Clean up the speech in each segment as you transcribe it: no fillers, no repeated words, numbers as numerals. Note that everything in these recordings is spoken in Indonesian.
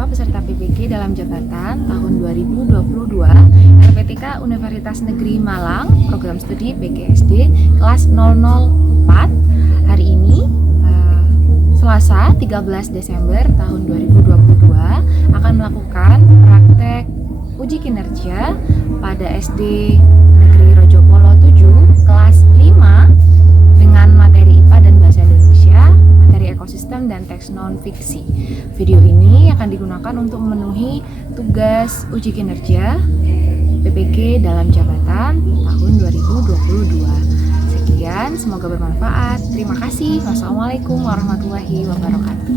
mahasiswa peserta PPG dalam jabatan tahun 2022 LPTK Universitas Negeri Malang, program studi PGSD kelas 004. Hari ini Selasa 13 Desember tahun 2022 akan melakukan praktek uji kinerja pada SD Negeri Rojopolo 7 kelas 5 dengan materi IPA dan Bahasa Indonesia, materi ekosistem dan teks non-fiksi. Video ini akan digunakan untuk memenuhi tugas uji kinerja PPG dalam jabatan tahun 2022. Sekian, semoga bermanfaat. Terima kasih. Wassalamualaikum warahmatullahi wabarakatuh.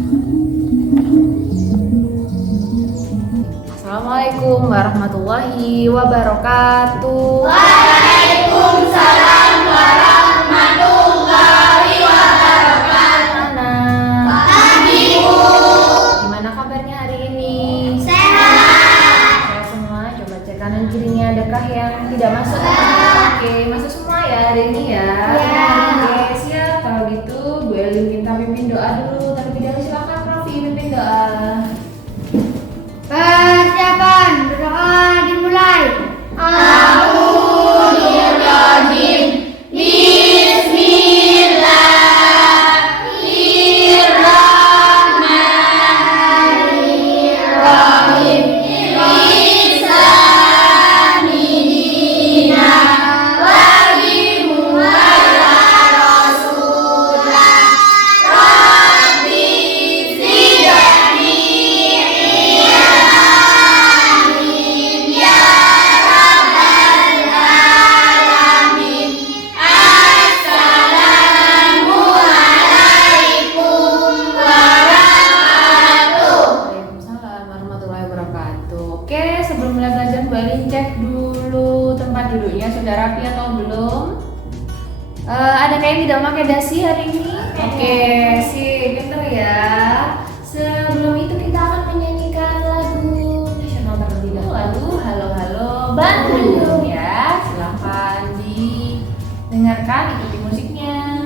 Assalamualaikum warahmatullahi wabarakatuh. Waalaikumsalam warahmatullahi wabarakatuh. Pagi, Bu. Gimana kabarnya hari ini? Sehat. Saya semua, coba cek kanan kirinya adakah yang tidak masuk? Oke, masuk semua ya hari ini ya. Ya. Oke, siap. Kalau gitu, Bu Elin minta pimpin doa dulu. Terlebih dahulu silakan Profi pimpin doa. Persiapan berdoa dimulai. A'udzubillahi Bismillahirrahmanirrahim. Bismillahirrahmanirrahim. Waalaikumsalam warahmatullahi wabarakatuh. Oke, sebelum mulai belajar, Bu Elin cek dulu tempat duduknya sudah rapi atau belum? Ada kayak yang tidak memakai dasi hari ini? Oke, sip, pinter ya. Sebelum itu kita akan menyanyikan lagu nasional terlebih dahulu. Lagu Halo Halo Bandung ya. Silahkan didengarkan, ikuti musiknya.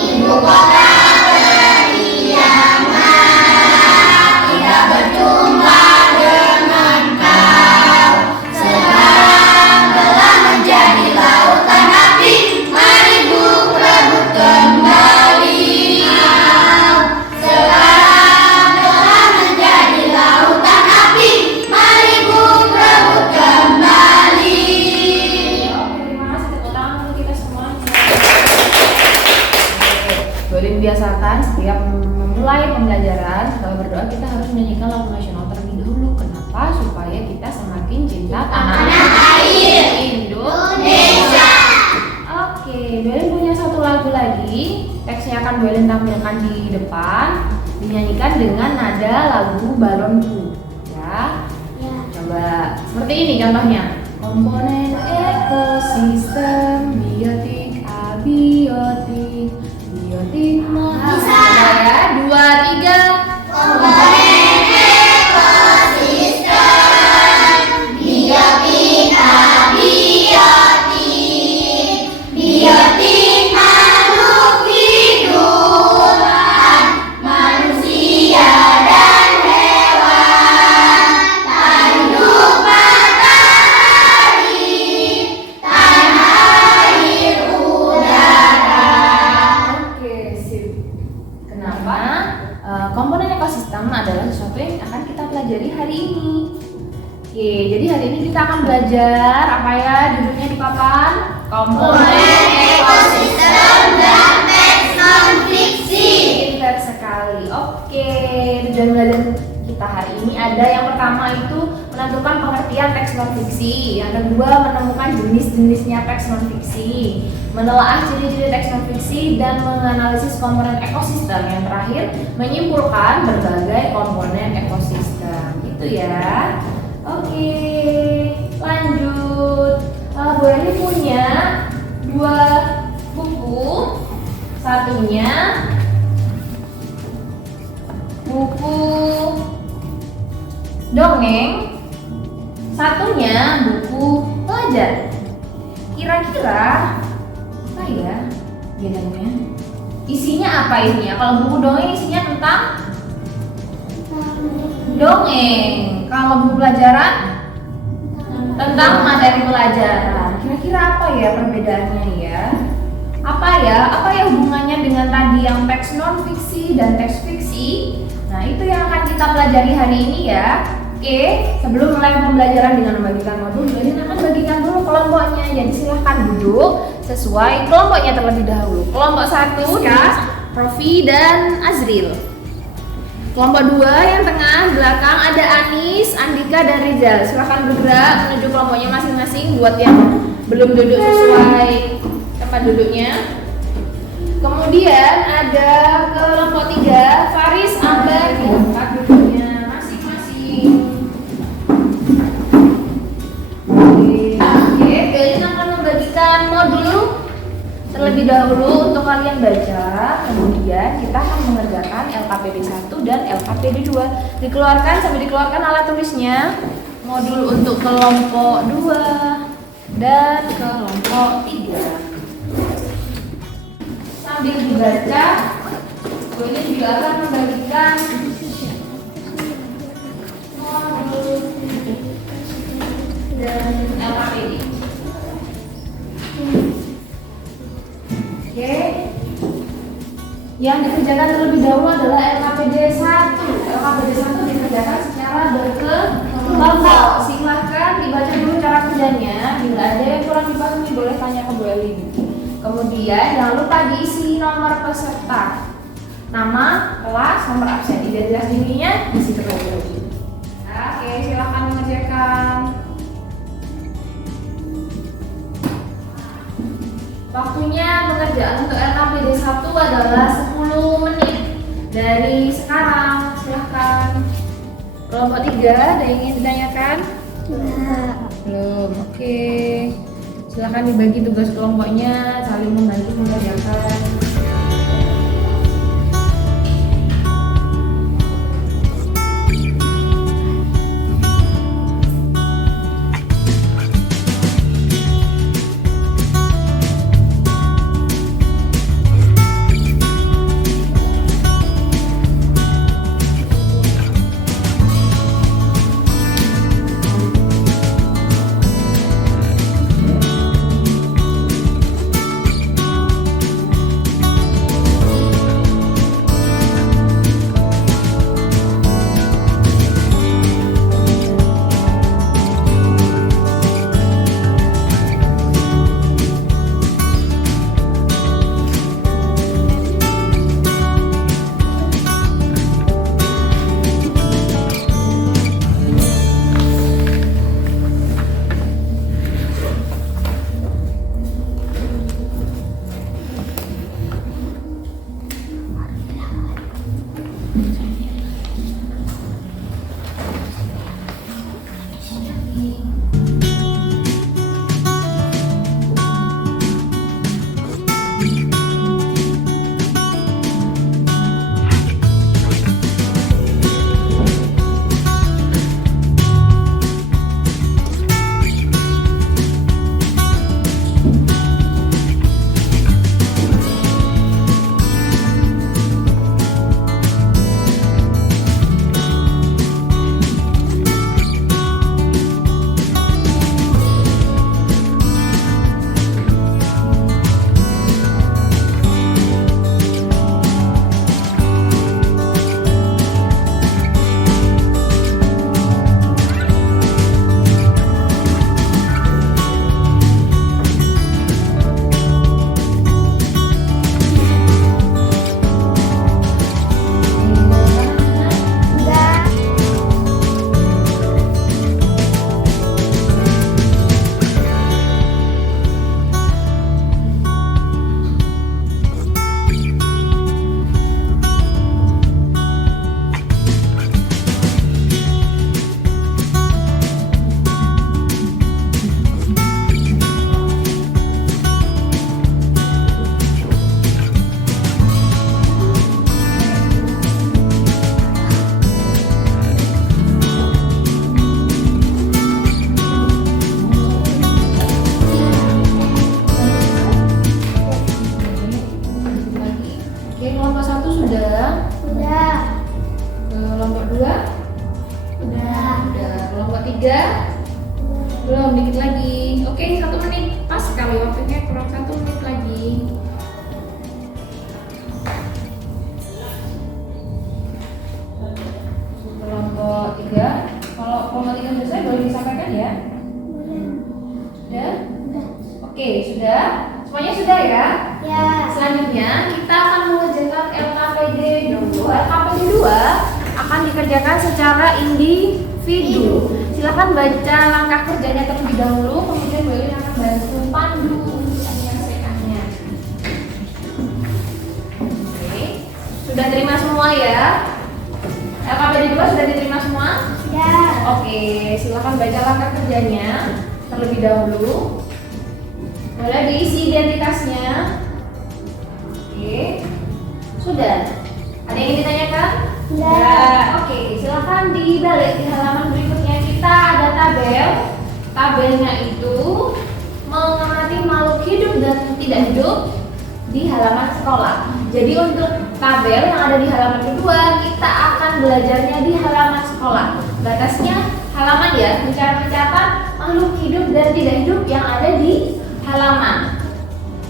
Ibu kota beriaman, kita berjumpa dengan kau. Sekarang telah menjadi lautan api, mari Bu rebut kembali. Sekarang telah menjadi lautan api, mari Bu rebut kembali. Oke, terima kasih. Tepuk tangan untuk kita semuanya. Boleh biasakan setiap memulai pembelajaran setelah berdoa kita harus menyanyikan lagu nasional terlebih dahulu. Kenapa? Supaya kita semakin cinta tanah air Indonesia. Oke, Belin punya satu lagu lagi. Teksnya akan Belin tampilkan di depan, dinyanyikan dengan nada lagu Balonku. Ya. Coba seperti ini contohnya. Komponen ekosistem biotik, abiotik, biotik Bisa. ya. 2, 3. Komponen ekosistem biotik, abiotik, biotik makhluk hidupan, manusia dan hewan, tanduk matahari, tanah air udara. Oke, sip. Kenapa? Komponen ekosistem adalah sesuatu yang akan kita pelajari hari ini. Oke, jadi hari ini kita akan belajar apa ya judulnya di papan? Komponen ekosistem dan teks non-fiksi. Pintar sekali. Oke, tujuan belajar kita hari ini ada yang pertama itu menentukan pengertian teks non-fiksi, yang kedua menemukan jenis-jenisnya teks non-fiksi, menelaah ciri-ciri teks non-fiksi dan menganalisis komponen ekosistem, yang terakhir menyimpulkan berbagai komponen ekosistem. Gitu ya. Oke, lanjut. Bu Eni punya 2 buku. Satunya buku dongeng satunya buku pelajar. Kira-kira apa ya bedanya? Isinya apa isinya? Kalau buku dongeng isinya tentang dongeng. Kalau buku pelajaran tentang materi pelajaran. Kira-kira apa ya perbedaannya ya? Apa ya hubungannya dengan tadi yang teks non fiksi dan teks fiksi? Nah, itu yang akan kita pelajari hari ini ya. Oke, sebelum mulai pembelajaran dengan membagikan modul, dosen akan bagikan dulu kelompoknya. Jadi silahkan duduk sesuai kelompoknya terlebih dahulu. Kelompok 1, Rofi dan Azril. Kelompok 2 yang tengah belakang ada Anis, Andika dan Rizal. Silahkan bergerak menuju kelompoknya masing-masing buat yang belum duduk sesuai tempat duduknya. Kemudian ada kelompok 3 Faris, Ambar di tempat duduknya masing-masing. Oke, kalian akan membagikan modul terlebih dahulu untuk kalian baca. Kemudian kita akan mengerjakan LKPD 1 dan LKPD 2. Dikeluarkan sampai dikeluarkan alat tulisnya. Modul untuk kelompok 2 dan kelompok 3. Sambil dibaca, ini juga akan membagikan modul dan LKPD. Oke. Yang dikerjakan terlebih dahulu adalah LKPD 1. LKPD 1 dikerjakan secara berkelompok. Silahkan dibaca dulu cara kerjanya. Bila ada yang kurang dipahami boleh tanya ke Bu Elin. Kemudian jangan lupa diisi nomor peserta, nama, kelas, nomor absen, identitas dirinya, isi terlebih dahulu. Oke, silahkan mengerjakan. Waktunya pengerjaan untuk LKPD 1 adalah 10 menit dari sekarang. Silahkan. Kelompok 3 ada yang ingin ditanyakan? Belum. Oke. Silahkan dibagi tugas kelompoknya, saling membantu mengerjakan. Ya. Selanjutnya kita akan mengerjakan LKPD dulu. LKPD 2 akan dikerjakan secara individu. Silakan baca langkah kerjanya terlebih dahulu, kemudian Bu Elin akan bantu pandu untuk menyelesaikannya. Oke, sudah terima semua ya? LKPD 2 sudah diterima semua? Ya. Oke, silakan baca langkah kerjanya terlebih dahulu. Boleh diisi identitasnya. Oke, sudah. Ada yang ingin ditanyakan? Sudah. Oke, silakan dibalik di halaman berikutnya. Kita ada tabel. Tabelnya itu mengamati makhluk hidup dan tidak hidup di halaman sekolah. Jadi untuk tabel yang ada di halaman kedua, kita akan belajarnya di halaman sekolah. Batasnya halaman ya, mencatat makhluk hidup dan tidak hidup yang ada di halaman.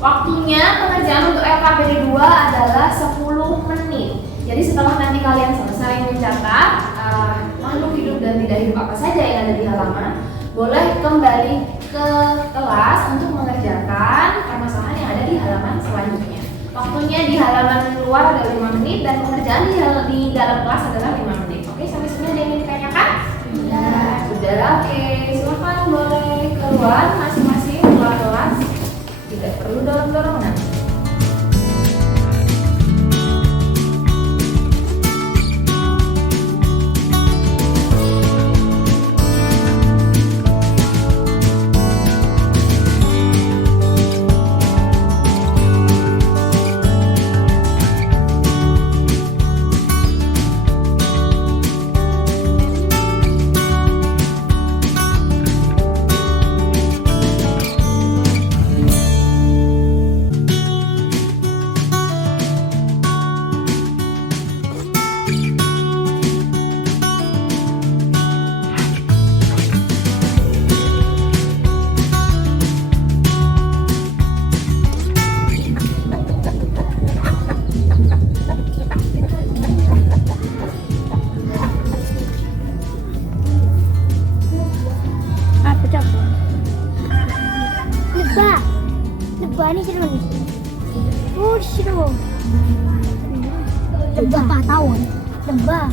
Waktunya pengerjaan untuk LKPD 2 adalah 10 menit. Jadi setelah nanti kalian selesai mencatat makhluk hidup dan tidak hidup apa saja yang ada di halaman, boleh kembali ke kelas untuk mengerjakan permasalahan yang ada di halaman selanjutnya. Waktunya di halaman luar ada 5 menit dan pengerjaan di dalam kelas adalah 5 menit. Oke, sampai sini ada yang ingin ditanyakan? Sudah. Oke, silakan boleh keluar masing-masing keluar kelas. Tidak perlu dorong-dorongan. Lebah ini 싫어. 싫어. lebah tahun. Lebah.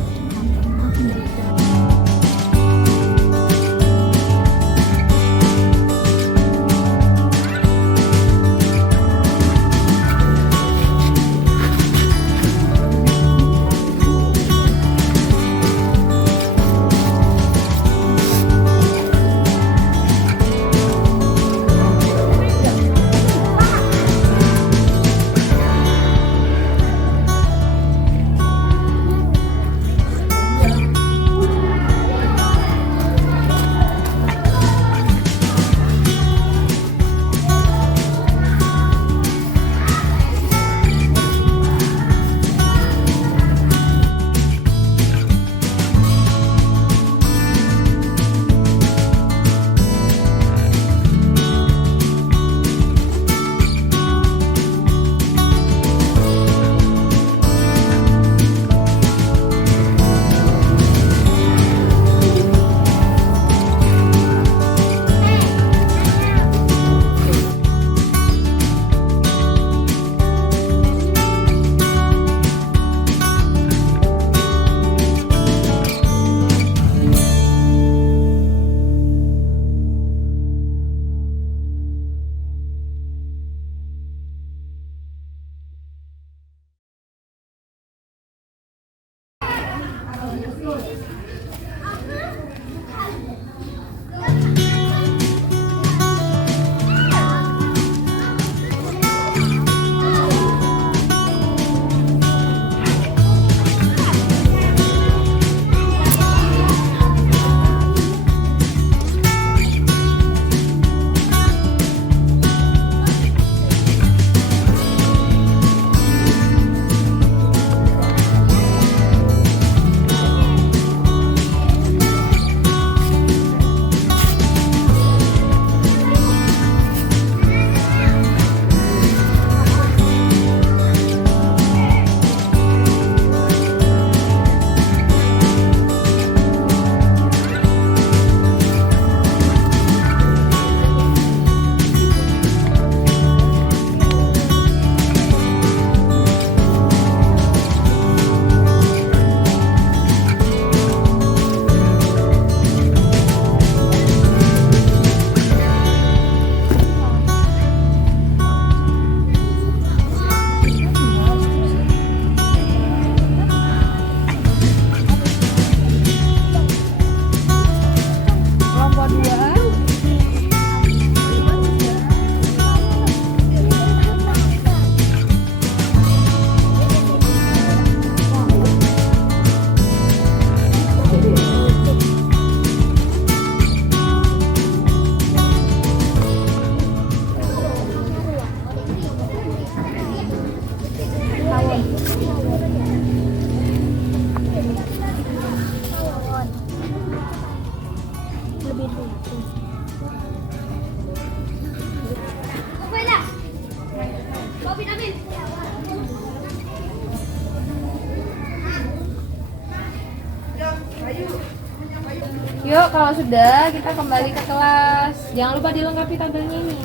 Yuk, kalau sudah kita kembali ke kelas. Jangan lupa dilengkapi tabelnya ini.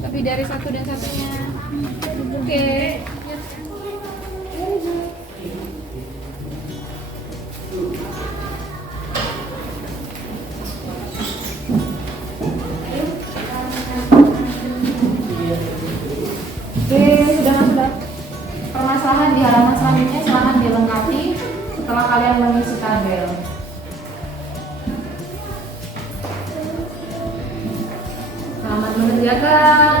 Lebih dari satu dan satunya. Oke. Oke, sudah. Permasalahan di halaman selanjutnya silahkan dilengkapi setelah kalian mengisi tabel. Selamat mengerjakan.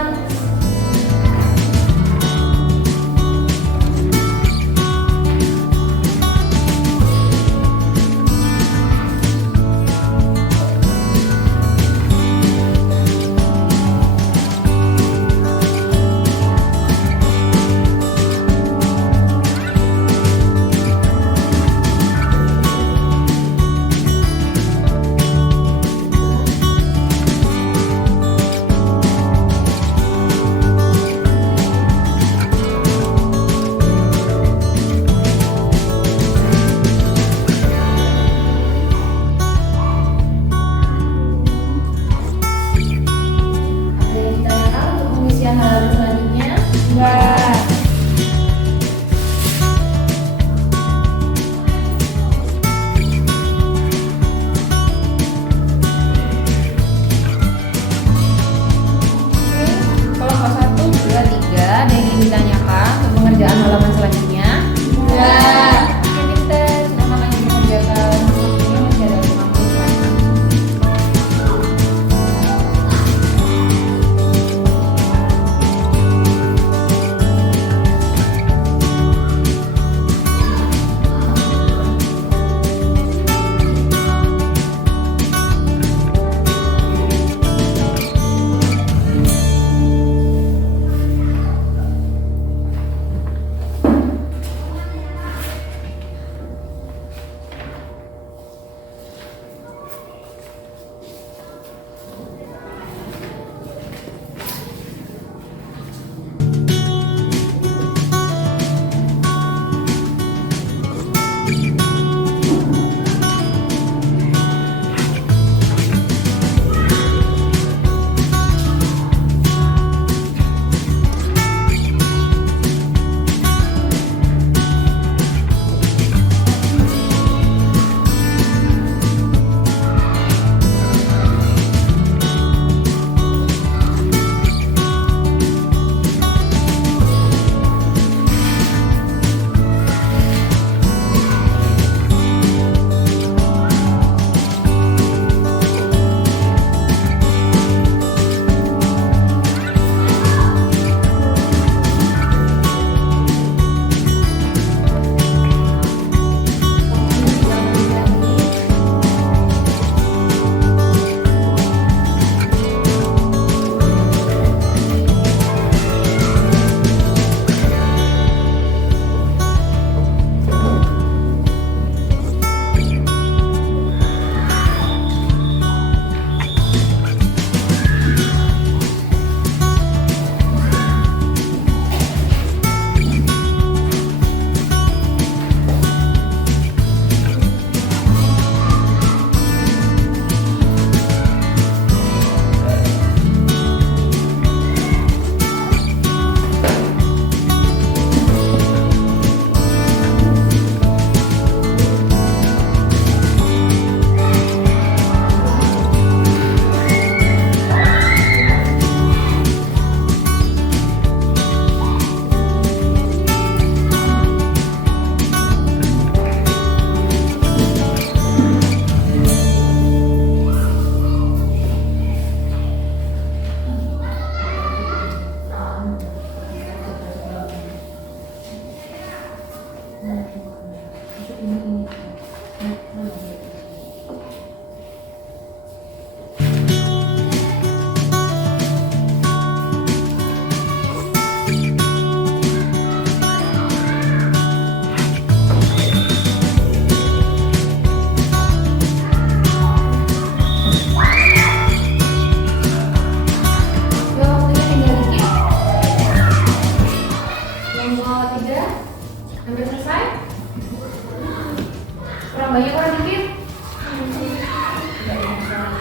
kurang banyak kurang dikit.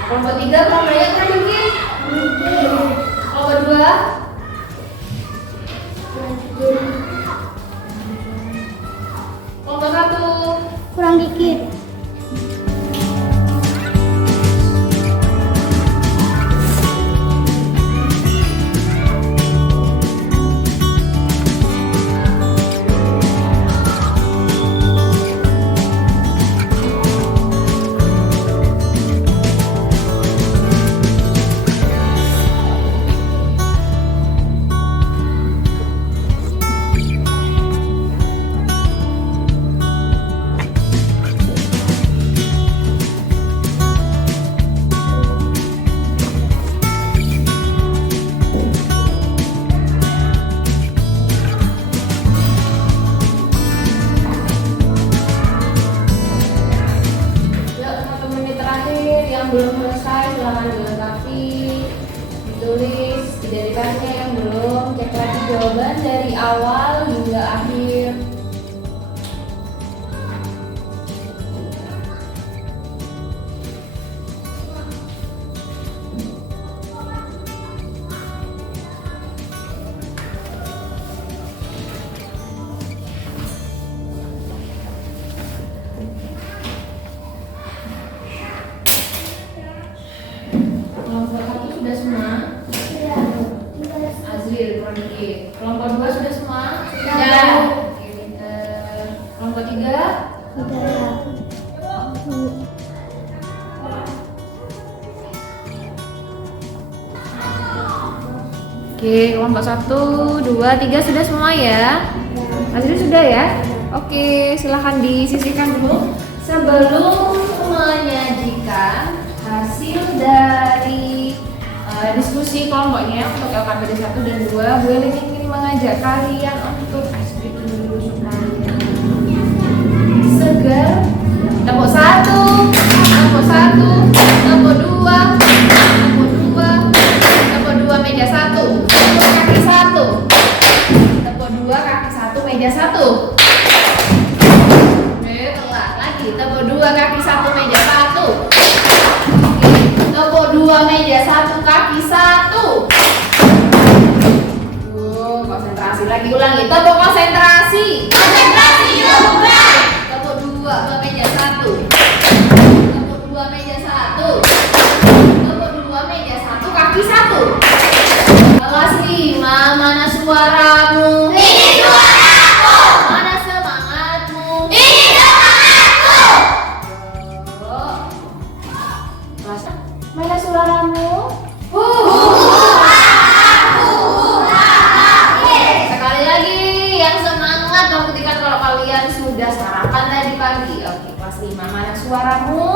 Kelompok 3 kurang banyak kurang dikit. Kelompok 2 kelompok 1 kurang dikit. belum selesai silahkan dilengkapi, ditulis identitasnya yang belum, cek lagi jawaban dari awal hingga akhir. Kelompok 1 sudah semua? Azril, kurang dikit. Kelompok 2 sudah semua? Sudah. Kelompok 3? Oke, kelompok 1, 2, 3 sudah semua ya? Azril sudah ya? Oke, silahkan disisihkan dulu. Sebelum menyajikan hasil dari diskusi kelompoknya untuk LKPD 1 dan 2, Bu Elin ingin mengajak kalian untuk dulu supaya segar. Tepuk 1, tepuk 1, tepuk 2, tepuk 2, tepuk 2 meja 1, tepuk kaki 1, tepuk 2 kaki 1 meja 1. Telat lagi, tepuk 2 kaki 1 meja 1. Tepuk 2 meja 1 kaki 1. Konsentrasi lagi, ulangi. Tepuk konsentrasi. Konsentrasi juga. Tepuk 2 meja 1. Tepuk 2 meja 1. Tepuk 2 meja 1 kaki 1. Kelas 5, mana suaramu? Ini suaraku. Mana semangatmu? Ini semangatku. Mana suaramu? Sekali lagi yang semangat membuktikan kalau kalian sudah sarapan tadi pagi. Oke, kelas 5, mana suaramu?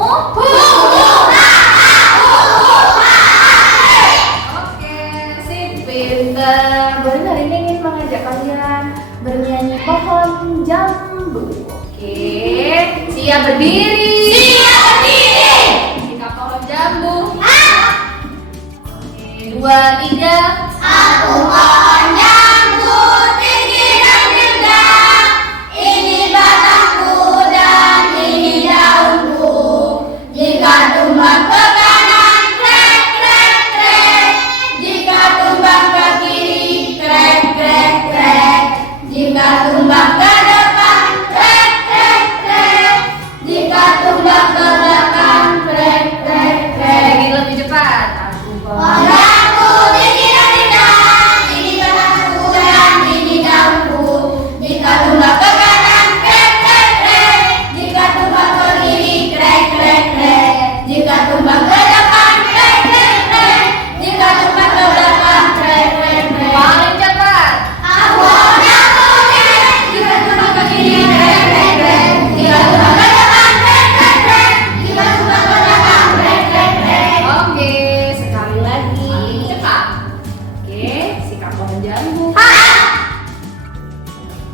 Oke, sip, pinter. Boleh hari ini ingin mengajak kalian bernyanyi pohon jambu. Oke, siap berdiri. Siap berdiri. Kita pohon jambu. 2, 3. Aku pohon jambu tinggi dan indah. Ini batangku dan ini daunku. Jika tumbang ke kanan, krek krek krek. Jika tumbang ke kiri, krek krek krek. Jika tumbang ke depan, krek krek krek. Jika tumbang ke belakang, krek krek krek. Ingin lebih cepat. Aku pohon jambu tinggi dan indah. Ini batangku dan ini daunku. Jika tumbang ke kanan, krek krek krek. Jika tumbang ke kiri, krek krek krek. Jika tumbang ke depan, krek krek krek. Jika tumbang ke belakang, krek krek krek. Paling cepat. Aku pohon jambu tinggi. Jika tumbang ke kiri, krek krek krek. Jika tumbang ke depan, krek krek krek. Jika tumbang ke belakang, krek krek krek. Oke, sekali lagi. Cepat. Oke, sikap pohon jambu.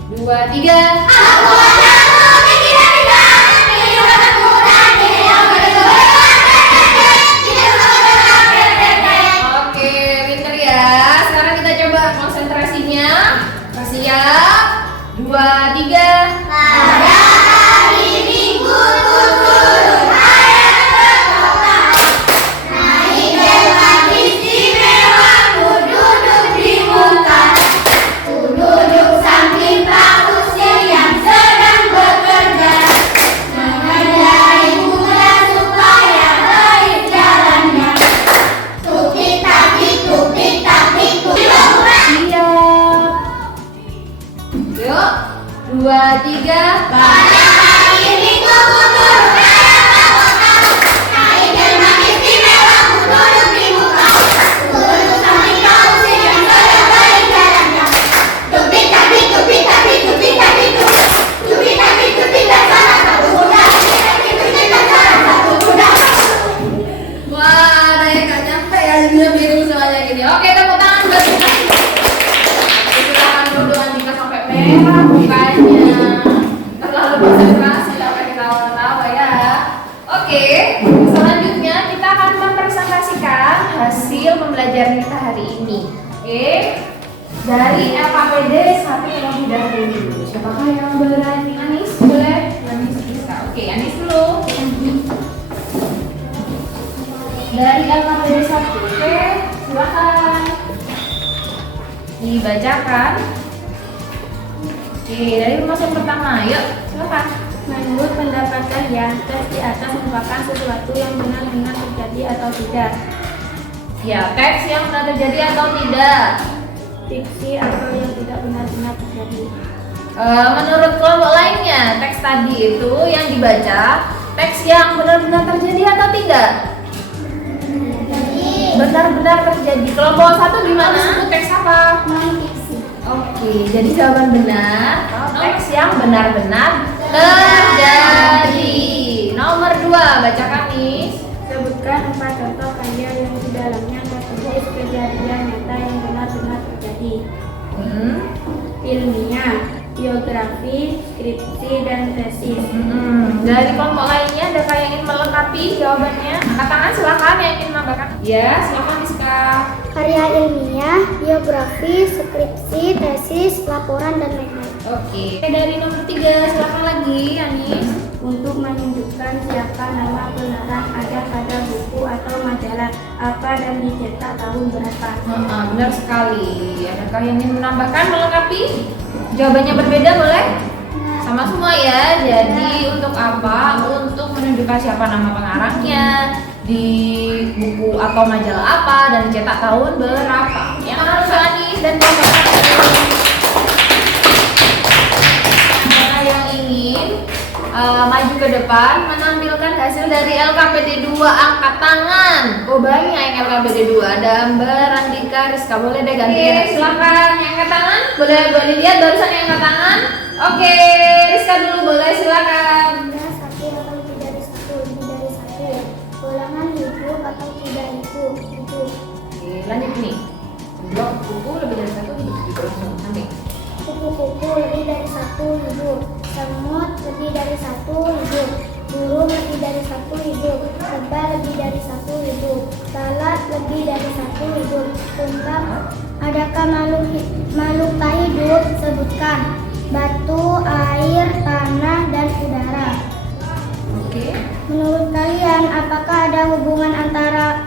2, 3. Aku pohon jambu tinggi dan indah. Ini batangku dan ini daunku. Oke, pinter ya. Sekarang kita coba konsentrasinya. Siap. 2, 3. Pada hari Minggu 2, 3. Pada hari Minggu kutur ayam mahkota, naik delman istimewa duduk di muka. Turun sampai kau yang balik jalannya. Tupik tapi tupik tapi tupik tapi tupik. Tupik tapi tupik dan salah satu kuda. Tupik tupik dan salah satu kuda. Wah, Raya gak nyampe ya, miring semuanya gini. Oke, tepuk tangan buat kita. Silakan duduk, Andika sampai merah mukanya. Terlalu konsentrasi sampai ketawa-ketawa ya. Oke, selanjutnya kita akan mempresentasikan hasil pembelajaran kita hari ini. Oke, dari LKPD 1 terlebih dahulu. Siapakah yang berani? Anis, boleh? Anis bisa. Oke, Anis dulu. Dari LKPD 1, oke, silakan dibacakan. Oke, dari rumus yang pertama, yuk silakan. Menurut pendapat kalian, tes di atas merupakan sesuatu yang benar-benar terjadi atau tidak? Ya, teks yang pernah terjadi atau tidak? Fiksi atau yang tidak benar-benar terjadi? Menurut kelompok lainnya, teks tadi itu yang dibaca teks yang benar-benar terjadi atau tidak? Benar-benar terjadi. Kelompok 1 gimana? Teks apa? Non-fiksi. Oke, jadi jawaban benar teks yang benar-benar terjadi. Nomor 2, bacakan nih. Sebutkan 4 contoh karya yang di dalamnya tertulis kejadian nyata yang benar-benar terjadi. Ilmiah, biografi, skripsi, dan tesis. Dari kelompok lainnya adakah yang ingin melengkapi jawabannya? Angkat tangan silakan yang ingin menambahkan. Ya, silakan Rizka. Karya ilmiah, biografi, skripsi, tesis, laporan, dan lain-lain. Oke, dari nomor 3 silakan lagi Anis. Untuk menunjukkan siapa nama beneran ada pada buku atau majalah apa dan dicetak tahun berapa. Benar sekali. Adakah yang ingin menambahkan, melengkapi? Jawabannya berbeda boleh? Sama semua ya. Jadi untuk apa? Untuk menunjukkan siapa nama pengarangnya, di buku atau majalah apa, dan dicetak tahun berapa. Yang harus Anis dan Bapak yang ingin maju ke depan menampilkan hasil dari LKPD 2, angkat tangan. Oh banyak yang LKPD 2, ada Amber, Andika, Rizka, boleh deh ganti. Silakan yang angkat tangan, boleh lihat barusan yang angkat tangan. Oke, Rizka dulu boleh, silakan. Ada satu atau lebih dari satu, lebih dari satu. Ulangan hidup atau tidak hidup. Oke, lanjut nih. Blok buku lebih dari satu hidup langsung nanti. Kupu-kupu lebih dari satu hidup. Semut lebih dari satu hidup. Burung lebih dari satu hidup. Lebah lebih dari satu hidup. Lalat lebih dari satu hidup. Kumbang, adakah makhluk hidup? Sebutkan. Batu, air, tanah, dan udara. Oke. Menurut kalian, apakah ada hubungan antar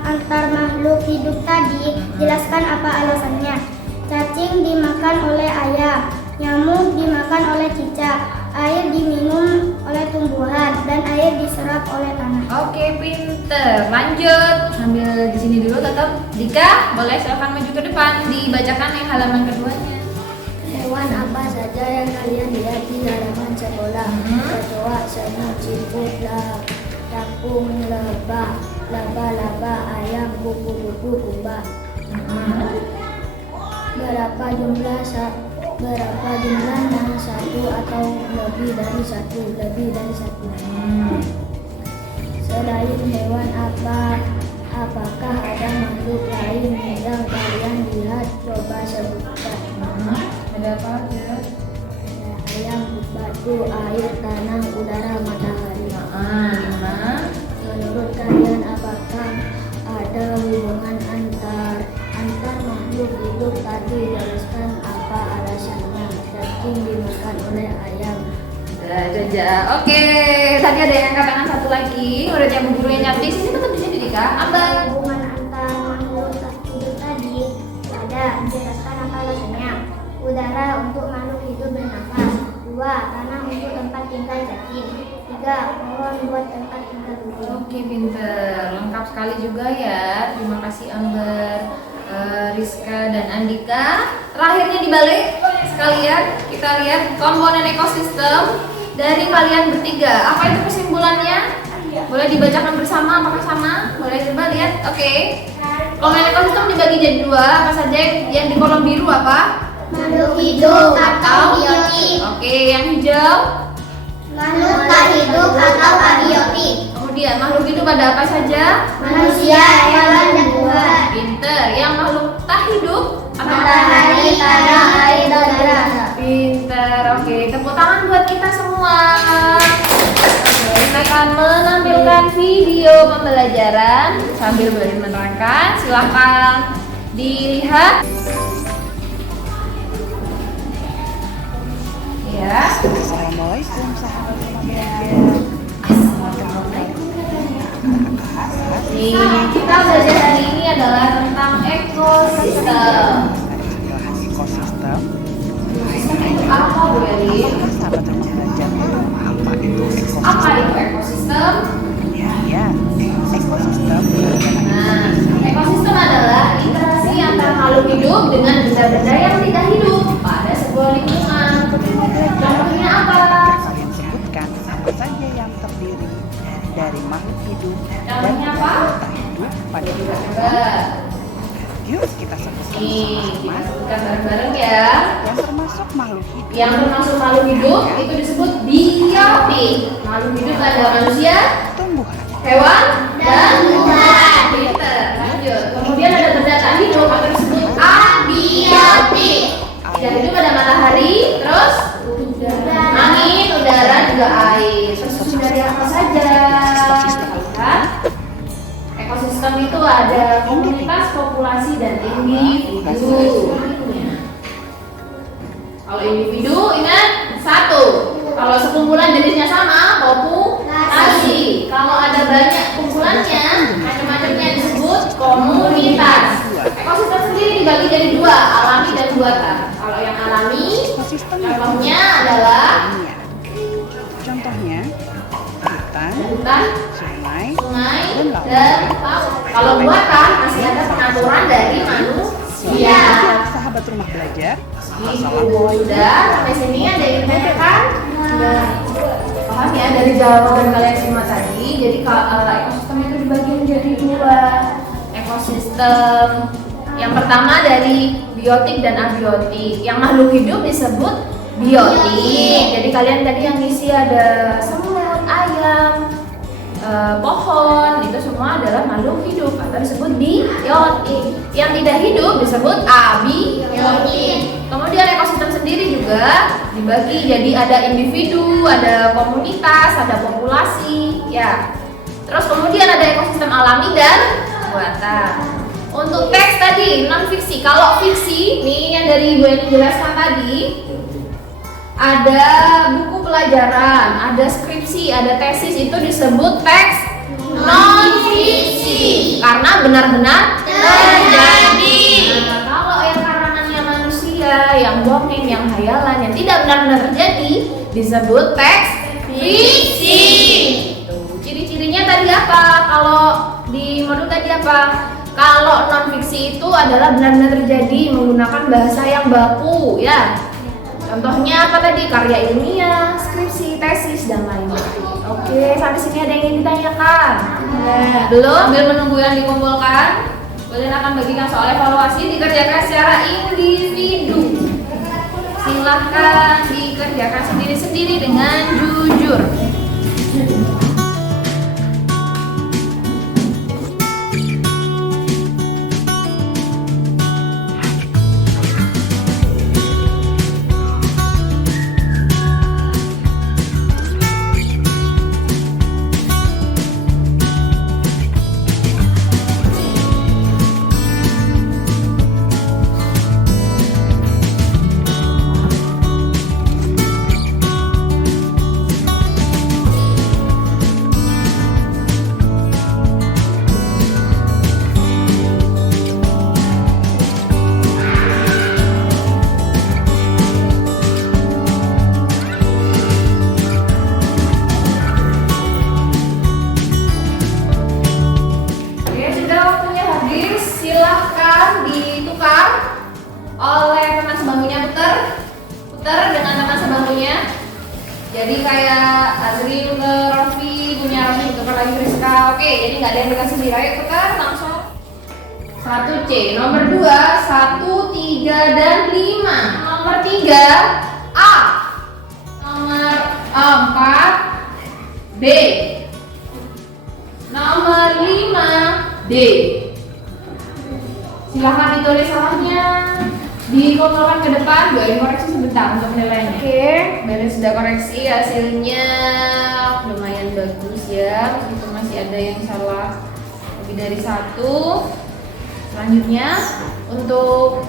makhluk hidup tadi? Jelaskan apa alasannya. Cacing dimakan oleh ayam, nyamuk dimakan oleh cicak, air diminum oleh tumbuhan, dan air diserap oleh tanah. Oke, pinter. Lanjut. Sambil di sini dulu tetap. Dika, boleh silakan maju ke depan. Dibacakan yang halaman keduanya. Hewan apa saja yang kalian lihat di halaman sekolah? Kecoa, semut, siput, capung, lebah, laba-laba, ayam, kupu-kupu, kumbang. Berapa jumlahnya? Satu atau lebih dari satu? Lebih dari satu. Selain hewan apakah ada makhluk lain yang kalian lihat? Coba sebutkan. Ada apa? Ada ayam, batu, air, tanah, udara, matahari. 5. Menurut kalian apakah ada hubungan antar makhluk hidup tadi? Jelaskan apa alasannya. Cacing dimakan oleh ayam. Oke, tadi ada yang angkat tangan satu lagi. Udah yang Bu Guru yang nyampe sini, tetap di sini Dika. Ambar. Hubungan antar makhluk hidup tadi ada. Jelaskan apa alasannya. Udara untuk makhluk hidup bernafas. 2. Tanah untuk tempat tinggal cacing. 3. Pohon buat tempat tinggal burung. Oke, pinter. Lengkap sekali juga ya. Terima kasih Amber, Rizka, dan Andika. Terakhirnya dibalik oleh sekalian, kita lihat komponen ekosistem dari kalian bertiga. Apa itu kesimpulannya? Boleh dibacakan bersama, apakah sama? Boleh coba lihat. Oke. Komponen ekosistem dibagi jadi dua. Apa saja? Yang di kolom biru apa? Makhluk hidup atau biotik. Oke, yang hijau. Makhluk tak hidup atau abiotik. Kemudian makhluk hidup ada apa saja? Manusia, hewan, dan tumbuhan. Pinter. Yang makhluk tak hidup apa? Matahari, tanah, air, dan udara. Pinter. Oke, tepuk tangan buat kita semua. Kita akan menampilkan video pembelajaran sambil menerangkan. Silahkan dilihat. Ya. Assalamualaikum sahabat belajar. Kita belajar hari ini adalah tentang ekosistem. Ekosistem. Apa Bu Eli? Sahabat rumah belajar, apa itu ekosistem? Apa itu ekosistem? Ya, ekosistem. Nah, ekosistem adalah interaksi antara makhluk hidup dengan benda-benda yang tidak hidup pada sebuah lingkungan. Contohnya apa? Kalian sebutkan apa saja yang terdiri dari makhluk hidup dan Contohnya apa? tak hidup pada Coba. Yuk kita sebutkan Nih, kita sama-sama. sebutkan bareng-bareng ya. Yang termasuk makhluk hidup. Yang termasuk makhluk hidup itu disebut biotik. Makhluk hidup ada manusia, Tumbuhan. hewan, dan tumbuhan. Pinter. Lanjut. Kemudian ada benda tak hidup atau disebut Abiotik. tidak hidup ada matahari, terus angin, udara, juga air. Terus dari apa saja? Kan? Ekosistem itu ada komunitas, populasi, dan individu. Kalau individu ingat satu. Kalau sekumpulan jenisnya sama, populasi. Kalau ada banyak kumpulannya, macam-macamnya disebut komunitas. Ekosistem sendiri dibagi jadi dua, alami dan buatan. Kalau yang alami, Ekosistem contohnya adalah dunia. Contohnya hutan, hutan, sungai, sungai, dan laut. Kalau buatan masih ada pengaturan dari manusia. Sahabat rumah belajar. Sudah sampai sini ada yang ditanyakan? Paham ya dari jawaban kalian semua tadi. Jadi ekosistem itu dibagi menjadi dua. Ekosistem yang pertama dari biotik dan abiotik. Yang makhluk hidup disebut biotik. Jadi kalian tadi yang ngisi ada semut, ayam, pohon, itu semua adalah makhluk hidup atau disebut biotik. Yang tidak hidup disebut abiotik. Kemudian ekosistem sendiri juga dibagi jadi ada individu, ada komunitas, ada populasi, ya. Terus kemudian ada ekosistem alami dan buatan. Untuk teks tadi non fiksi. Kalau fiksi, nih yang dari Ibu yang jelaskan tadi, ada buku pelajaran, ada skripsi, ada tesis, itu disebut teks non fiksi karena benar-benar terjadi. Nah, kalau yang karangannya manusia, yang dongeng, yang hayalan, yang tidak benar-benar terjadi disebut teks fiksi. Tuh, ciri-cirinya tadi apa? Kalau di modul tadi apa? Kalau non fiksi itu adalah benar-benar terjadi menggunakan bahasa yang baku, ya. Contohnya apa tadi? Karya ilmiah, skripsi, tesis, dan lain-lain. Oke, sampai sini ada yang ingin ditanyakan? Belum? Sambil menunggu yang dikumpulkan, kalian akan bagikan soal evaluasi dikerjakan secara individu. Silahkan dikerjakan sendiri-sendiri dengan jujur. infonya. Jadi kayak Azri ke Rofi, punya Rofi tukar lagi Rizka. Oke, jadi nggak ada yang pegang sendiri. Ayo tukar langsung. 1C, nomor 2, 1, 3, dan 5. Nomor 3 A. Nomor 4 B. Nomor 5 D. Silahkan ditulis salahnya, dikumpulkan ke depan, biar koreksi sebentar untuk nilainya. Oke, beres sudah koreksi, hasilnya lumayan bagus ya, meskipun masih ada yang salah lebih dari 1. Selanjutnya untuk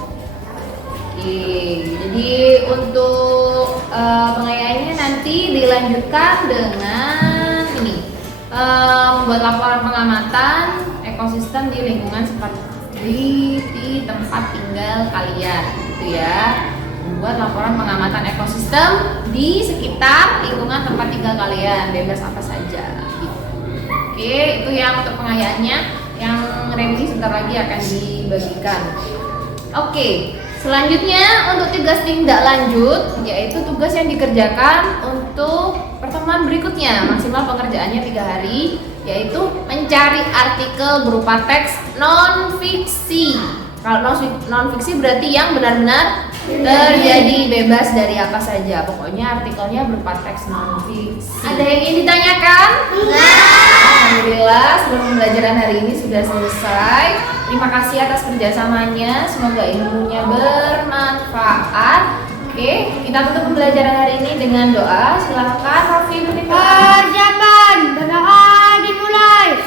jadi untuk pengayaannya nanti dilanjutkan dengan ini, membuat laporan pengamatan ekosistem di lingkungan seperti di tempat tinggal kalian, gitu ya. Membuat laporan pengamatan ekosistem di sekitar lingkungan tempat tinggal kalian, bebas apa saja. Gitu. Oke, itu yang untuk pengayaannya. Yang remedi sebentar lagi akan dibagikan. Oke, selanjutnya untuk tugas tindak lanjut, yaitu tugas yang dikerjakan untuk pertemuan berikutnya, maksimal pengerjaannya 3 hari, yaitu mencari artikel berupa teks non fiksi. Kalau non fiksi berarti yang benar-benar terjadi, bebas dari apa saja. Pokoknya artikelnya berupa teks non fiksi. Ada yang ingin ditanyakan? Alhamdulillah, seluruh pembelajaran hari ini sudah selesai. Terima kasih atas kerjasamanya. Semoga ilmunya bermanfaat. Oke, kita tutup pembelajaran hari ini dengan doa. Silahkan Rafi berikan. Perjaman, berdoa dimulai.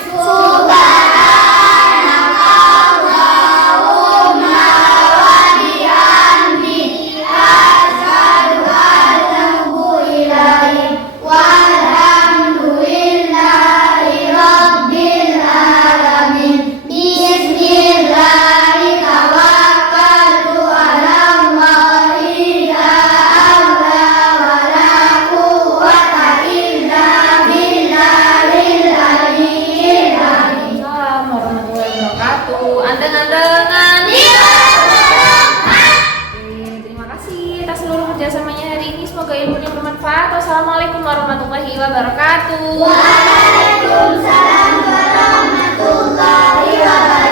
Wassalamualaikum warahmatullahi wabarakatuh. Waalaikumsalam warahmatullahi wabarakatuh.